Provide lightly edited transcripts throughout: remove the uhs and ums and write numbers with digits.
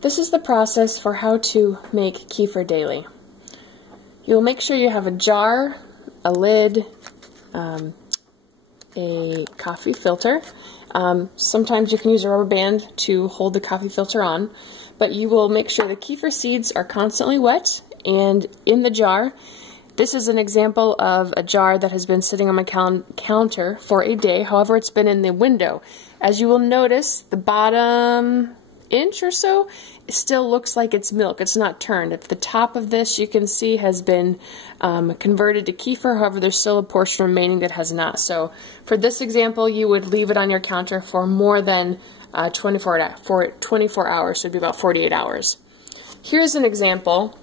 This is the process for how to make kefir daily. You'll make sure you have a jar, a lid, a coffee filter. Sometimes you can use a rubber band to hold the coffee filter on, but you will make sure the kefir seeds are constantly wet and in the jar. This is an example of a jar that has been sitting on my counter for a day. However, it's been in the window. As you will notice, the bottom inch or so still looks like it's milk. It's not turned. If the top of this, you can see, has been converted to kefir, however, there's still a portion remaining that has not. So for this example, you would leave it on your counter for more than 24 hours, so it'd be about 48 hours. Here's an example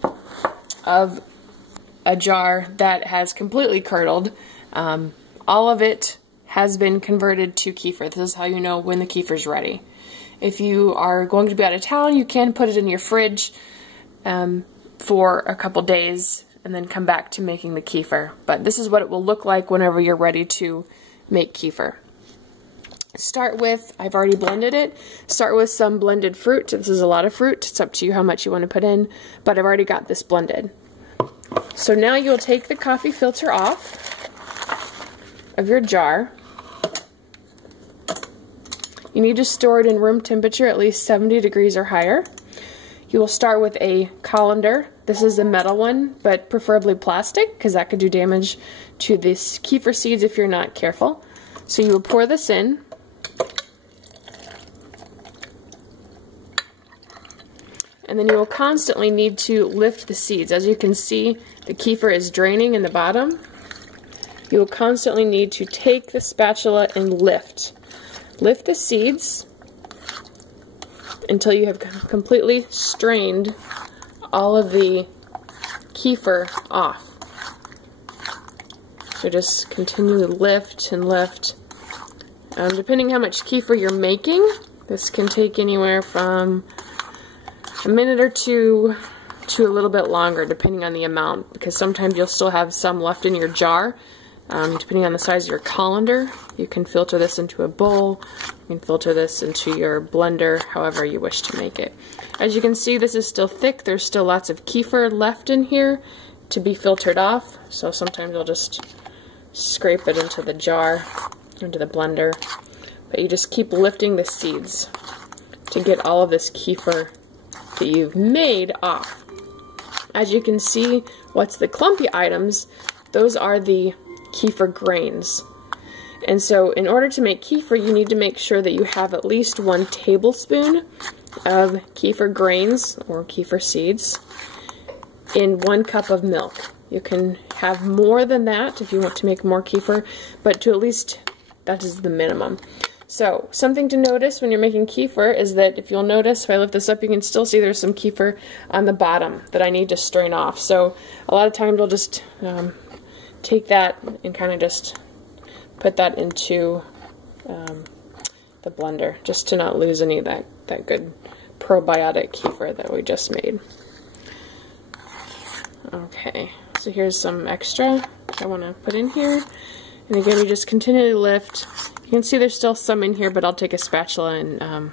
of a jar that has completely curdled. All of it has been converted to kefir. This is how you know when the kefir is ready. If you are going to be out of town, you can put it in your fridge for a couple days and then come back to making the kefir. But this is what it will look like whenever you're ready to make kefir. Start with, I've already blended it, start with some blended fruit. This is a lot of fruit. It's up to you how much you want to put in, but I've already got this blended. So now you'll take the coffee filter off of your jar. You need to store it in room temperature, at least 70 degrees or higher. You will start with a colander. This is a metal one, but preferably plastic, because that could do damage to this kefir seeds if you're not careful. So you will pour this in. And then you will constantly need to lift the seeds. As you can see, the kefir is draining in the bottom. You will constantly need to take the spatula and lift. Lift the seeds until you have completely strained all of the kefir off. So just continue to lift and lift. Depending how much kefir you're making, this can take anywhere from a minute or two to a little bit longer, depending on the amount, because sometimes you'll still have some left in your jar. Depending on the size of your colander, you can filter this into a bowl, you can filter this into your blender, however you wish to make it. As you can see, this is still thick. There's still lots of kefir left in here to be filtered off, so sometimes I'll just scrape it into the jar, into the blender, but you just keep lifting the seeds to get all of this kefir that you've made off. As you can see, what's the clumpy items, those are the kefir grains. And so in order to make kefir, you need to make sure that you have at least 1 tablespoon of kefir grains or kefir seeds in 1 cup of milk. You can have more than that if you want to make more kefir, but to at least, that is the minimum. So something to notice when you're making kefir is that if you'll notice, if I lift this up, you can still see there's some kefir on the bottom that I need to strain off. So a lot of times I'll just take that and kind of just put that into the blender, just to not lose any of that good probiotic kefir that we just made. Okay, so here's some extra I want to put in here. And again, we just continually lift. You can see there's still some in here, but I'll take a spatula and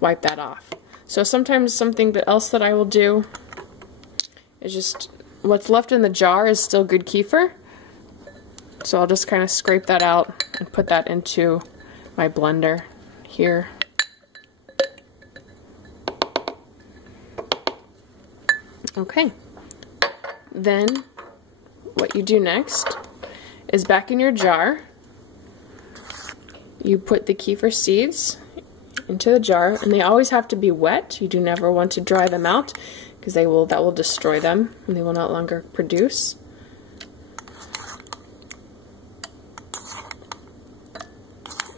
wipe that off. So sometimes something else that I will do is just, what's left in the jar is still good kefir. So I'll just kind of scrape that out and put that into my blender here. Okay. Then what you do next is back in your jar, you put the kefir seeds into the jar, and they always have to be wet. You do never want to dry them out, because that will destroy them and they will no longer produce.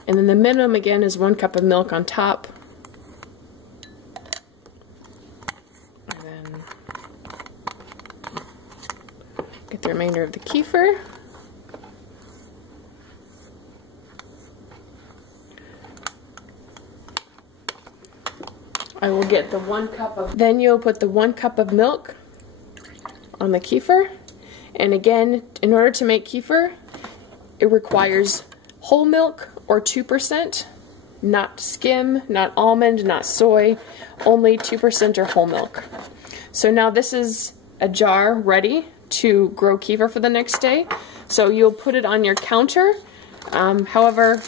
And then the minimum again is 1 cup of milk on top. And then get the remainder of the kefir. I will get the 1 cup of, then you'll put the 1 cup of milk on the kefir. And again, in order to make kefir, it requires whole milk or 2%. not skim, not almond, not soy, only 2% or whole milk. So now this is a jar ready to grow kefir for the next day. So you'll put it on your counter. However,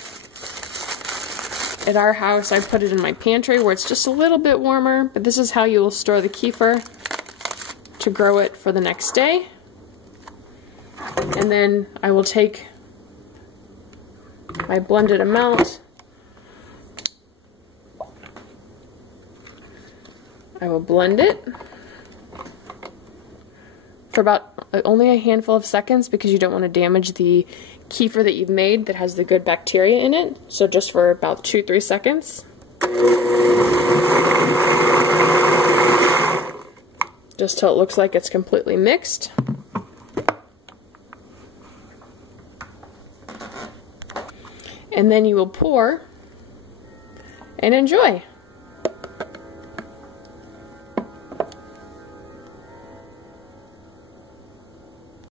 at our house I put it in my pantry where it's just a little bit warmer, but this is how you will store the kefir to grow it for the next day. And then I will take my blended amount. I will blend it for about only a handful of seconds because you don't want to damage the kefir that you've made that has the good bacteria in it. So just for about 2-3 seconds. Just till it looks like it's completely mixed. And then you will pour and enjoy.